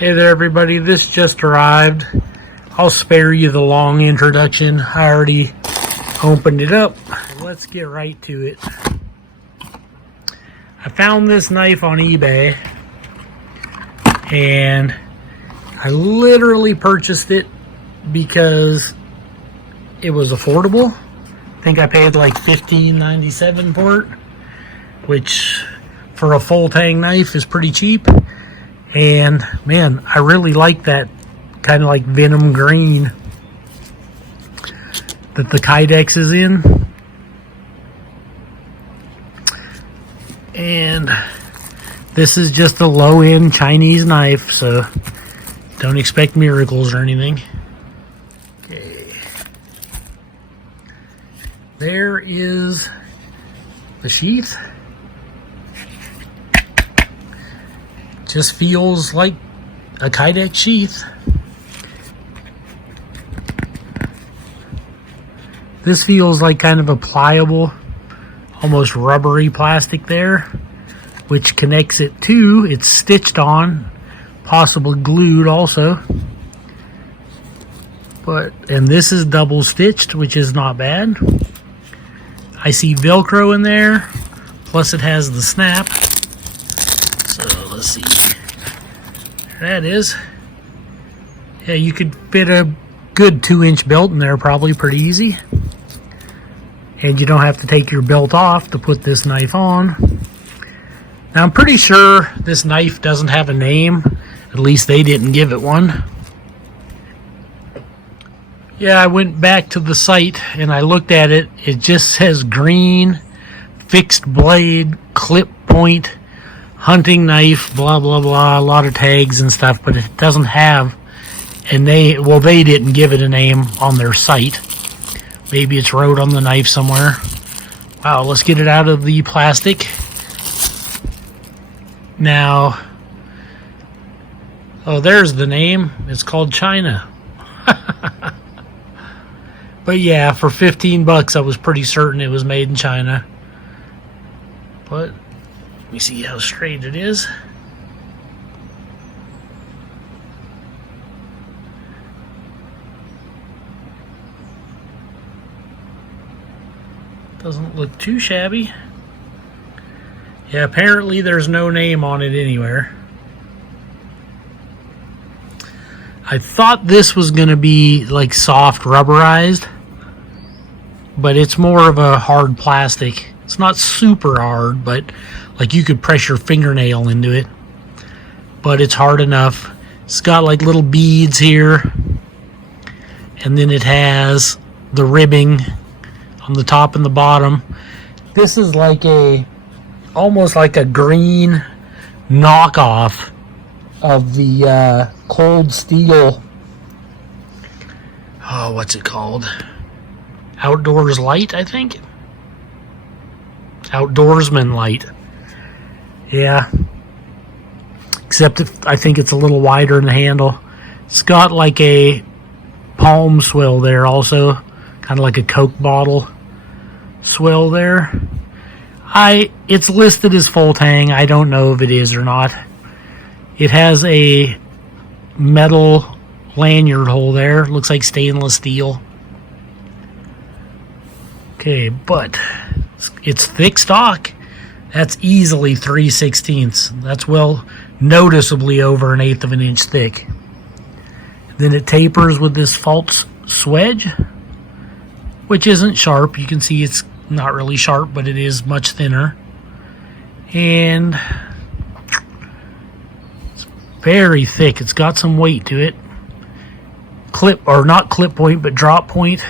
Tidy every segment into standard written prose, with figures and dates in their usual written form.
Hey there everybody, this just arrived. I'll spare you the long introduction. I already opened it up. Let's get right to it. I found this knife on eBay and I literally purchased it because it was affordable. I think I paid like $15.97 for it, which for a full tang knife is pretty cheap. And man, I really like that kind of like Venom Green that the Kydex is in. And this is just a low-end Chinese knife, so don't expect miracles or anything. Okay. There is the sheath. Just feels like a Kydex sheath. This feels like kind of a pliable, almost rubbery plastic there, which connects it to, it's stitched on, possibly glued also. And this is double stitched, which is not bad. I see Velcro in there, plus it has the snap. So let's see. There that is. Yeah, you could fit a good 2-inch belt in there probably pretty easy. And you don't have to take your belt off to put this knife on. Now I'm pretty sure this knife doesn't have a name. At least they didn't give it one. Yeah, I went back to the site and I looked at it. It just says green, fixed blade, clip point, hunting knife, blah blah blah, a lot of tags and stuff, but it doesn't have they didn't give it a name on their site. Maybe it's wrote on the knife somewhere. Wow, let's get it out of the plastic. Now, oh, there's the name. It's called China. But yeah, for 15 bucks I was pretty certain it was made in China. But let me see how straight it is. Doesn't look too shabby. Yeah, apparently there's no name on it anywhere. I thought this was going to be like soft rubberized, but it's more of a hard plastic. It's not super hard, but like you could press your fingernail into it. But it's hard enough. It's got like little beads here. And then it has the ribbing on the top and the bottom. This is like almost like a green knockoff of the ColdSteel. Oh, what's it called? Outdoors Light, I think. Outdoorsman Light. Yeah. Except I think it's a little wider in the handle. It's got like a palm swell there also. Kind of like a Coke bottle swell there. It's listed as full tang. I don't know if it is or not. It has a metal lanyard hole there. Looks like stainless steel. Okay, but it's thick stock. That's easily 3/16. That's well noticeably over 1/8 of an inch thick. Then it tapers with this false swedge, which isn't sharp. You can see it's not really sharp, but it is much thinner. And it's very thick. It's got some weight to it. Clip, or not clip point, but drop point.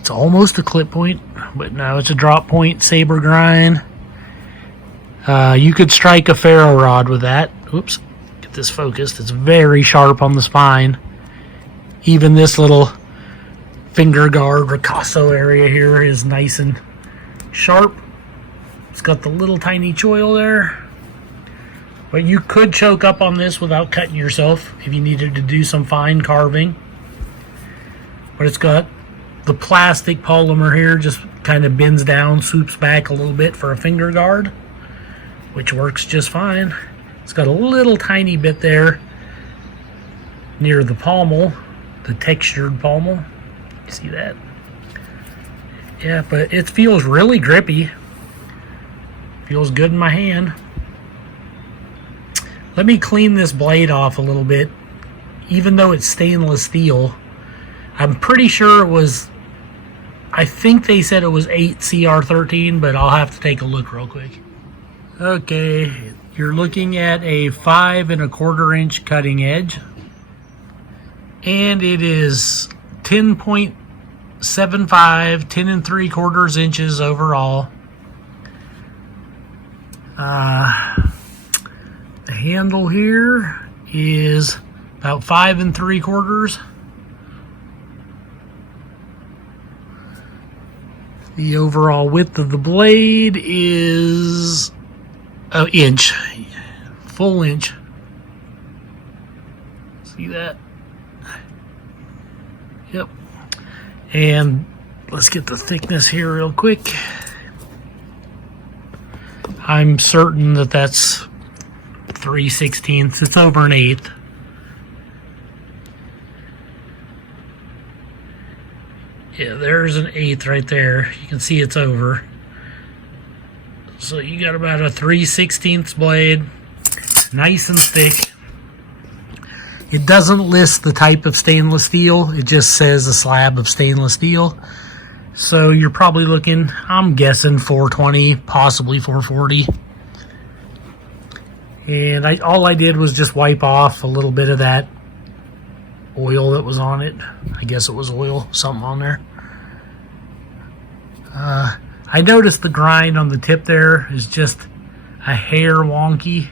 It's almost a clip point, but no, it's a drop point saber grind. You could strike a ferro rod with that. Oops, get this focused. It's very sharp on the spine. Even this little finger guard ricasso area here is nice and sharp. It's got the little tiny choil there. But you could choke up on this without cutting yourself if you needed to do some fine carving. But it's got the plastic polymer here, just kind of bends down, swoops back a little bit for a finger guard, which works just fine. It's got a little tiny bit there near the pommel, the textured pommel. You see that? Yeah, but it feels really grippy. Feels good in my hand. Let me clean this blade off a little bit. Even though it's stainless steel, I'm pretty sure it was, I think they said it was 8 CR13, but I'll have to take a look real quick. Okay, you're looking at a 5 1/4 inch cutting edge. And it is 10.75, 10 3/4 inches overall. The handle here is about 5 3/4. The overall width of the blade is an inch, full inch. See that? Yep. And let's get the thickness here real quick. I'm certain that that's 3/16. It's over an 1/8. Yeah, there's an 1/8 right there. You can see it's over. So you got about a 3/16 blade. Nice and thick. It doesn't list the type of stainless steel. It just says a slab of stainless steel. So you're probably looking, I'm guessing 420, possibly 440. And all I did was just wipe off a little bit of that oil that was on it. I guess it was oil, something on there. I noticed the grind on the tip there is just a hair wonky.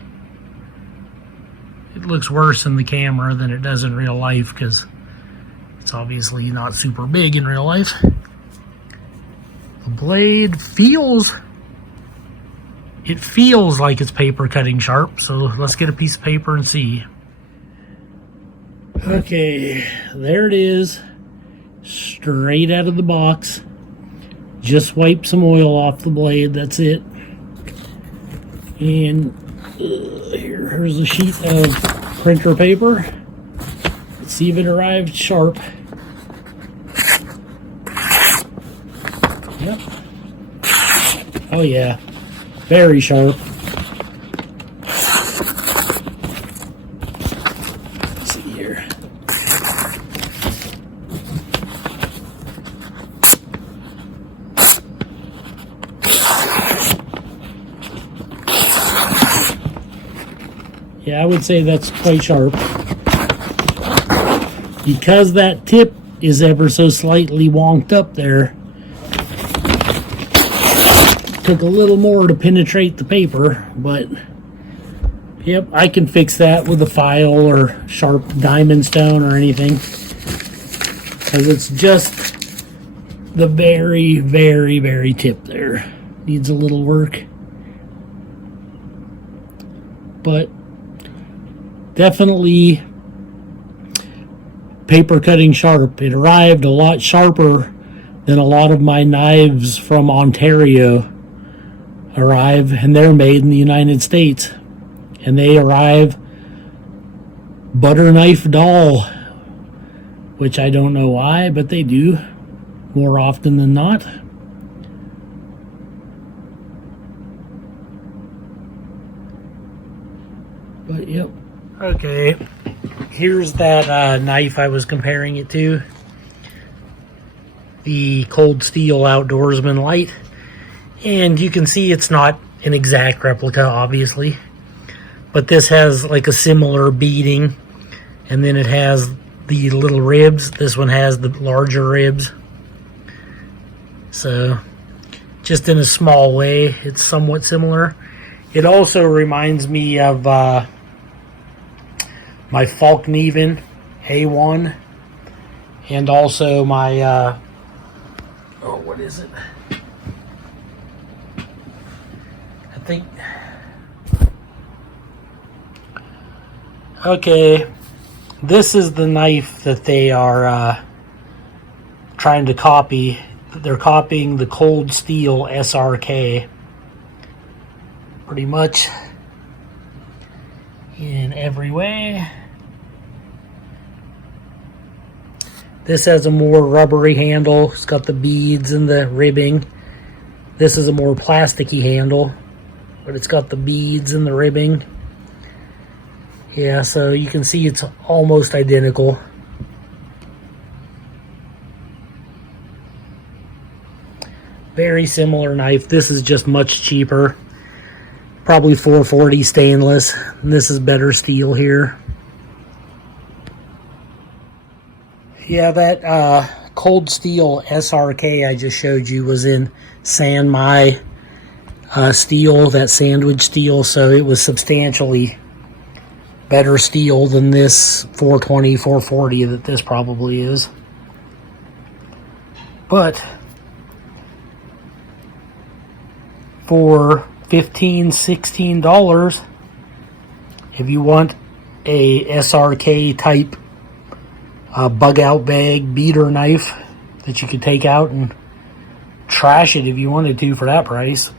It looks worse in the camera than it does in real life because it's obviously not super big in real life. The blade feels like it's paper cutting sharp, so let's get a piece of paper and see. Okay, there it is, straight out of the box. Just wipe some oil off the blade, that's it. And here's a sheet of printer paper. Let's see if it arrived sharp. Yep. Oh yeah, very sharp. Let's see here. Yeah, I would say that's quite sharp. Because that tip is ever so slightly wonked up there, took a little more to penetrate the paper, but yep, I can fix that with a file or sharp diamond stone or anything, because it's just the very, very, very tip there. Needs a little work, but definitely paper cutting sharp. It arrived a lot sharper than a lot of my knives from Ontario arrive, and they're made in the United States, and they arrive butter knife dull, which I don't know why, but they do more often than not. But yep. Okay, here's that knife I was comparing it to, the ColdSteel Outdoorsman Light, and you can see it's not an exact replica, obviously, but this has like a similar beading, and then it has the little ribs. This one has the larger ribs, so just in a small way it's somewhat similar. It also reminds me of my Falkneven A1, and also my oh, what is it? I think, okay, this is the knife that they are trying to copy. They're copying the ColdSteel SRK, pretty much. in every way. This has a more rubbery handle. It's got the beads and the ribbing. This is a more plasticky handle, but it's got the beads and the ribbing. Yeah, so you can see it's almost identical. Very similar knife. This is just much cheaper. Probably $440 stainless. And this is better steel here. Yeah, that ColdSteel SRK I just showed you was in San-Mai steel, that sandwich steel, so it was substantially better steel than this 420, 440 that this probably is. But for $15, $16, if you want a SRK type bug out bag beater knife that you could take out and trash it if you wanted to for that price,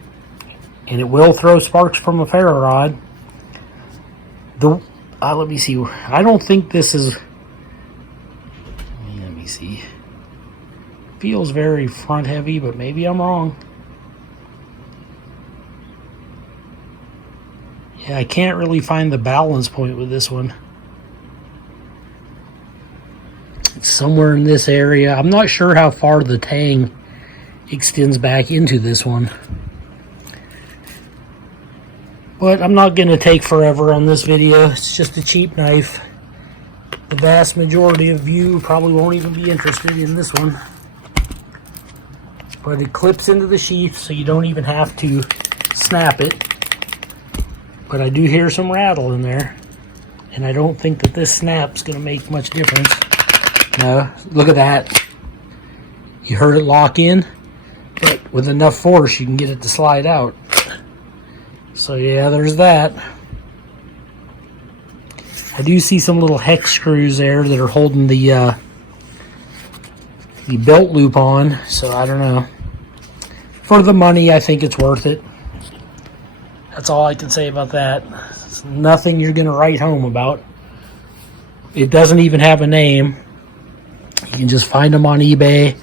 and it will throw sparks from a ferro rod. Let me see, I don't think this is, let me see, feels very front heavy, but maybe I'm wrong. Yeah, I can't really find the balance point with this one. It's somewhere in this area. I'm not sure how far the tang extends back into this one. But I'm not going to take forever on this video. It's just a cheap knife. The vast majority of you probably won't even be interested in this one. But it clips into the sheath, so you don't even have to snap it. But I do hear some rattle in there. And I don't think that this snap's going to make much difference. No, look at that. You heard it lock in, but with enough force you can get it to slide out. So yeah, there's that. I do see some little hex screws there that are holding the belt loop on, so I don't know. For the money, I think it's worth it. That's all I can say about that. It's nothing you're going to write home about. It doesn't even have a name. You can just find them on eBay,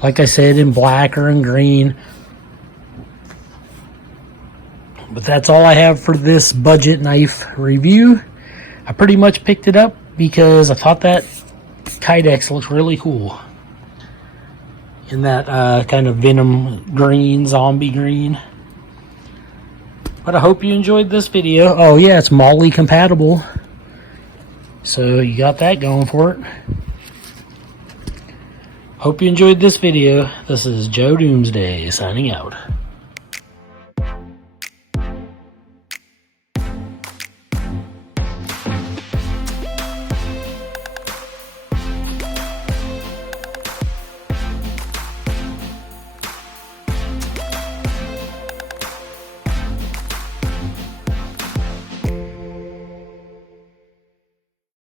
like I said, in black or in green. But that's all I have for this budget knife review. I pretty much picked it up because I thought that Kydex looks really cool. In that kind of Venom Green, zombie green. But I hope you enjoyed this video. Oh yeah, it's molle compatible. So you got that going for it. Hope you enjoyed this video. This is Joe Doomsday signing out.